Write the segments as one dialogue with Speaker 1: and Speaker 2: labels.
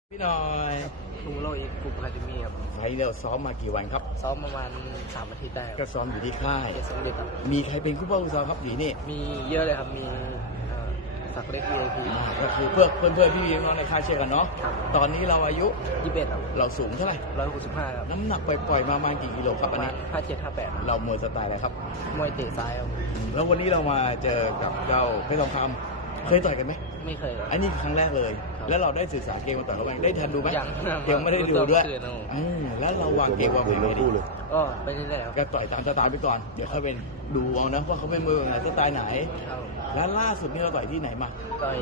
Speaker 1: พี่หน่อย
Speaker 2: ทูโรอีกกลุ่มอะคาเดมี่ครับ
Speaker 1: ไฟล์เราซ้อมมากี่วันครับ
Speaker 2: ซ้อมประมาณ3 อาทิตย์ได้ค
Speaker 1: ก็
Speaker 2: รับ
Speaker 1: ซ้อมอยู่ที่ค่าย
Speaker 2: เจ็ดสมเด็จครับ
Speaker 1: มีใครเป็นคู่เป้าคู่ซ้อมครับหนีนี่
Speaker 2: มีเยอะเลยครับ มีสักเล็ก VIP
Speaker 1: ก็คือเพื่อนพี่น้องในค่ายเชียร์กันเนาะ
Speaker 2: ครับ
Speaker 1: ตอนนี้เราอายุ
Speaker 2: 21ครับ
Speaker 1: เราสูงเท่าไหร่
Speaker 2: 165ครับ
Speaker 1: น้ำหนักปล่อยๆมาประมาณกี่กิโลค
Speaker 2: ป
Speaker 1: รับ
Speaker 2: ระ
Speaker 1: อัน
Speaker 2: มาณ
Speaker 1: นี้
Speaker 2: 57-58
Speaker 1: เรามวยสไตล์อะไรครับ
Speaker 2: มวยเตะซ้ายครับ
Speaker 1: แล้ววันนี้เรามาเจอกับเจ้าเพชรทองคำเคยต่อยกันไหม
Speaker 2: ไม่เคยครับ
Speaker 1: อันนี้ครั้งแรกเลย
Speaker 2: ครับ
Speaker 1: แล้วเราได้ศึกษาเกมมาต่อยเขาบ้างได้ทันดูไหม
Speaker 2: ยัง
Speaker 1: ยังไม่ได้ดูด้วย
Speaker 2: รู้ตัวเมื่อคืนนะผม
Speaker 1: แล้วเราวางเกมวางแผนไว้ดี
Speaker 2: ก็ไปเรื่อยๆครับ
Speaker 1: ก็ต่อยตามสไตล์ไปก่อนเดี๋ยวเขาเป็นดูเอานะว่าเขาเป็นมือไหนสไตล์ไหน
Speaker 2: ครับ
Speaker 1: แล้วล่าสุดนี่เราต่อยที่ไหนมา
Speaker 2: ต่อย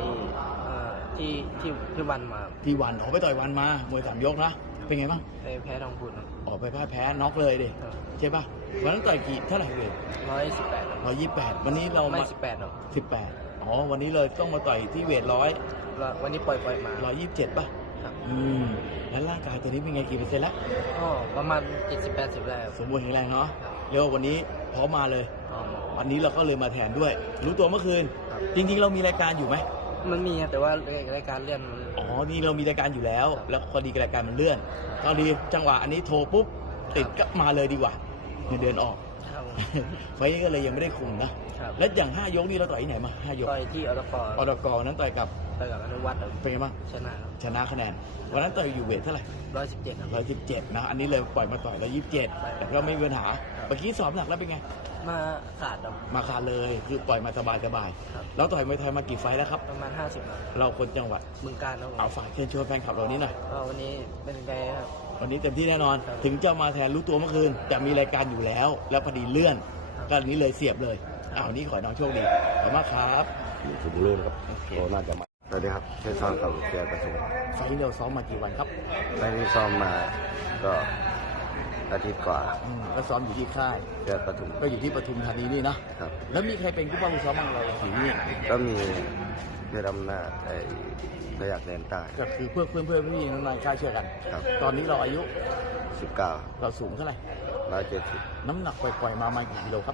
Speaker 2: ที่วันมาครับ
Speaker 1: ที่วันเขาไปต่อยวันมามวย3 ยกนะเป็นไงบ้าง
Speaker 2: ไปแพ้ทองพูนครับ
Speaker 1: ออกไปแพ้น็อกเลยดิ
Speaker 2: ครับ
Speaker 1: ใช่ป่ะวันนั้นต่อยกี่เท่าไหร่เลย
Speaker 2: 118ครับ
Speaker 1: 128วันนี้เรา
Speaker 2: ไม่
Speaker 1: มา
Speaker 2: 18ครับ
Speaker 1: 18อ๋อวันนี้เลยต้องมาต่อยที่เวท
Speaker 2: แล้ววันนี้ปล่อยมา
Speaker 1: 127ป่ะ
Speaker 2: ครับ
Speaker 1: แล้วร่างกายตัวนี้เป็นไงกี่เปอร์เซ็นต์แล้ว
Speaker 2: ก็ประมาณ70-80ได้ครับ
Speaker 1: สมบูรณ์แข็งแรงเนาะเรียกว่าวันนี้พร้อมมาเลย
Speaker 2: อ๋อ
Speaker 1: วันนี้เราก็เลยมาแทนด้วย รู้ตัวเมื่อคืน
Speaker 2: ครับ
Speaker 1: จริงๆเรามีรายการอยู่ไหม
Speaker 2: มันมีครับแต่ว่ารายการเลื่อนมัน
Speaker 1: อ๋อนี่เรามีรายการอยู่แล้ว แล้วพอดีรายการมันเลื่อนตอนดีจังหวะอันนี้โทรปุ๊บติดก็มาเลยดีกว่าเงินเดือนออก
Speaker 2: ครับผม
Speaker 1: ไฟล์นี้ก็เลยยังไม่ได้คุมนะ
Speaker 2: ครับ
Speaker 1: แล้วอย่าง5 ยกนี่เราต่อยที่ไหนมา5 ยก
Speaker 2: ต่อยที่อตก
Speaker 1: อตกนั้นต่อยกับ
Speaker 2: ต่อยกับอนุวัฒน์ครับ
Speaker 1: เป็นไงบ้าง
Speaker 2: ชนะครับ
Speaker 1: ชนะคะแนนวันนั้นต่อยอยู่เวทเท่าไหร่
Speaker 2: 117ครับ
Speaker 1: 117นะอันนี้เลยปล่อยมาต่อย127แต่ก็ไม่มีปัญหาเมื่อกี้สอบหนักแล้วเป็นไง
Speaker 2: มาขาดครับ
Speaker 1: มาขาดเลยคือปล่อยมาสบาย
Speaker 2: ครับ
Speaker 1: ๆแล้วต่อยมวยไทยมากี่ไฟล์แล้วครับ
Speaker 2: ประมาณ50ครับ
Speaker 1: เราคนจังหวัด
Speaker 2: บึงการครับผม
Speaker 1: เอาฝากเชิญชวนแฟนคลับเรานี้หน่อย
Speaker 2: ก็วันนี้เป็นไงครับ
Speaker 1: วันนี้เต็มที่แน่นอน
Speaker 2: ครับ
Speaker 1: ถึงจะมาแทนรู้ตัวเมื่อคืนแต่มีรายการอยู่แล้ว แล้วพอดีเลื่อน
Speaker 2: ครับ
Speaker 1: ก็อันนี้เลยเสียบเลยอ้าวนี้ขอให้น้องโชคดีขอบคุณมากครับ
Speaker 3: อยู่สุบุรีนะครับ
Speaker 1: โอเค
Speaker 3: ก็น่าจะมาสวัสดีครับเชฟซ้อมกับเกียร์ประชุม
Speaker 1: ไฟล์เราซ้อมมากี่วันครับ
Speaker 3: ไม่ได้ซ้อมมาก็อาทิตย์กว่า
Speaker 1: ก็ซ้อมอยู่ที่ค่าย
Speaker 3: เกียร์ประชุม
Speaker 1: ก็อยู่ที่ปทุมธานีนี่นะครับ แล้วมีใครเป็นผู้บังคับซ้อมบ้างเราที่นี่
Speaker 3: ก็มีเรือดำนาจไอ้ระยะแดนใต้
Speaker 1: ก็คือเพื่อนพี่น้องๆค่ายเชื่อกัน
Speaker 3: ครับ
Speaker 1: ตอนนี้เราอายุ
Speaker 3: 19
Speaker 1: เราสูงเท่าไหร่
Speaker 3: 170
Speaker 1: น้ำหนักปล่อยๆมากี่กิโลครับ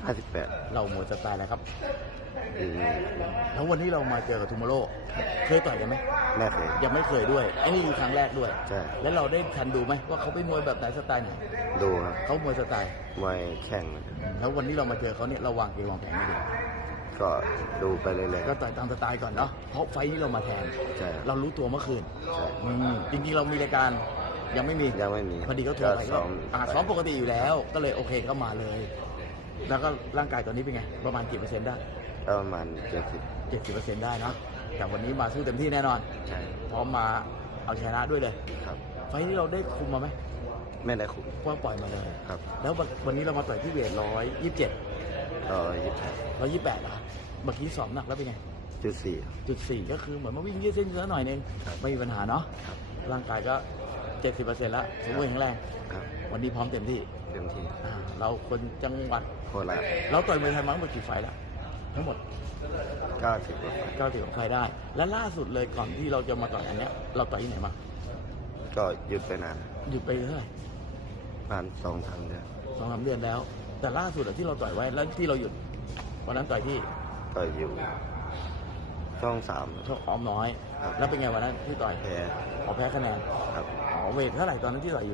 Speaker 3: 58
Speaker 1: เราหมดสไตล์อะไรครับ
Speaker 3: อืม
Speaker 1: แล้ววันนี้เรามาเจอกับทูโมโร่เคยต่อยกันไหม
Speaker 3: แม่เคย
Speaker 1: ยังไม่เคยด้วยไอ้นี่คือครั้งแรกด้วย
Speaker 3: ใช่
Speaker 1: แล้วเราได้ทันดูไหมว่าเขาเป็นมวยแบบไหนสไตล์ไหน
Speaker 3: ดูครับ
Speaker 1: เขามวยสไตล์
Speaker 3: มวยแข่ง
Speaker 1: แล้ววันนี้เรามาเจอเขาเนี่ยเราวางเกมวางแผนไม่ดี
Speaker 3: ก็ดูไปเรื่อย
Speaker 1: ก็ต่อยตามสไตล์ก่อนเนาะเพราะไฟล์นี้เรามาแทน
Speaker 3: ๆใช่
Speaker 1: เรารู้ตัวเมื่อคืน
Speaker 3: ใช่
Speaker 1: จริงๆเรามีรายการยังไม่มี
Speaker 3: ยังไม่มี
Speaker 1: พอดีเขาโทรไป
Speaker 3: ซ้อม
Speaker 1: ซ้อมปกติอยู่แล้ว ก็เลยโอเคก็มาเลย แล้วก็ร่างกายตอนนี้เป็นไง ประมาณกี่เปอร์เซ็นต์ได้
Speaker 3: ก็ประมาณ70
Speaker 1: 70%ได้เนอะแต่วันนี้มาสู้เต็มที่แน่นอน
Speaker 3: ใช่
Speaker 1: พร้อมมาเอาชนะด้วยเลย
Speaker 3: ครับ
Speaker 1: ไฟล์นี้เราได้คุมมาไหม
Speaker 3: ไม่ได้คุม
Speaker 1: ว่าปล่อยมาเลย
Speaker 3: ครับ
Speaker 1: แล้ววันนี้เรามาต่อยที่เวท127
Speaker 3: ก็28
Speaker 1: 128อ่ะเมื่อกี้สอบหนักแล้วเป็นไง
Speaker 3: 4
Speaker 1: จุด4ก็คือเหมือนมาวิ่งยืดเส้นเยอะหน่อยนึง
Speaker 3: ครับ
Speaker 1: ไม่มีปัญหาเนาะ
Speaker 3: ครับ
Speaker 1: ร่างกายก็ 70%แล้วสมบูรณ์แข็งแรง
Speaker 3: ครับ
Speaker 1: วันนี้พร้อมเต็มที่
Speaker 3: เต็มที่
Speaker 1: เราคนจังหวัด
Speaker 3: โคราช
Speaker 1: เราต่อยมวยไทยมาทั้งหมดกี่ไฟล์แล้วทั้งหมด
Speaker 3: 90 กว่าไฟล์
Speaker 1: 90ของใครได้ และล่าสุดเลยก่อนที่เราจะมาต่อยอันเนี้ยเราต่อยที่ไหนมา
Speaker 3: ก็หยุดไปนาน
Speaker 1: หยุดไปเท่าไหร่
Speaker 3: ผ่าน2-3 เดือน
Speaker 1: 2-3 เดือนแล้ว แต่ล่าสุดอะที่เราต่อยไว้แล้วที่เราหยุดวันนั้นต่อยที่
Speaker 3: ก็อยู่ช่อง 3
Speaker 1: ช่องอ้อมน้อย
Speaker 3: ครับ
Speaker 1: แล้วเป็นไงวันนั้นที่ต่อย
Speaker 3: แพ้
Speaker 1: ออกแพ้คะแนน
Speaker 3: ครับ
Speaker 1: เวทเท่าไหร่ตอนนั้นที่ต่อยอยู่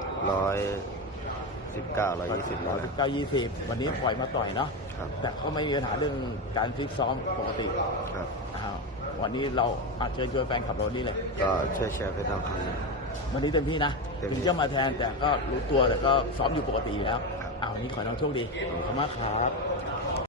Speaker 3: 119 120นี่แหละ
Speaker 1: 19-20วันนี้ปล่อยมาต่อยเนาะ
Speaker 3: ครับ
Speaker 1: แต่ก็ไม่มีปัญหาเรื่องการฟิตซ้อมปกติ
Speaker 3: ครับ
Speaker 1: อ้าววันนี้เราเชิญชวนแฟนขับเรานี่เลย
Speaker 3: ก็ช่วยแชร์ไปตามคำนี้
Speaker 1: วันนี้เต็มที่นะ
Speaker 3: เต็มที่
Speaker 1: ถึงจะมาแทนแต่ก็รู้ตัวแต่ก็ซ้อมอยู่ปกติอยู่แล้ว
Speaker 3: ครับ
Speaker 1: วันนี้ขอให้น้องโชคดีขอบคุณมากครับ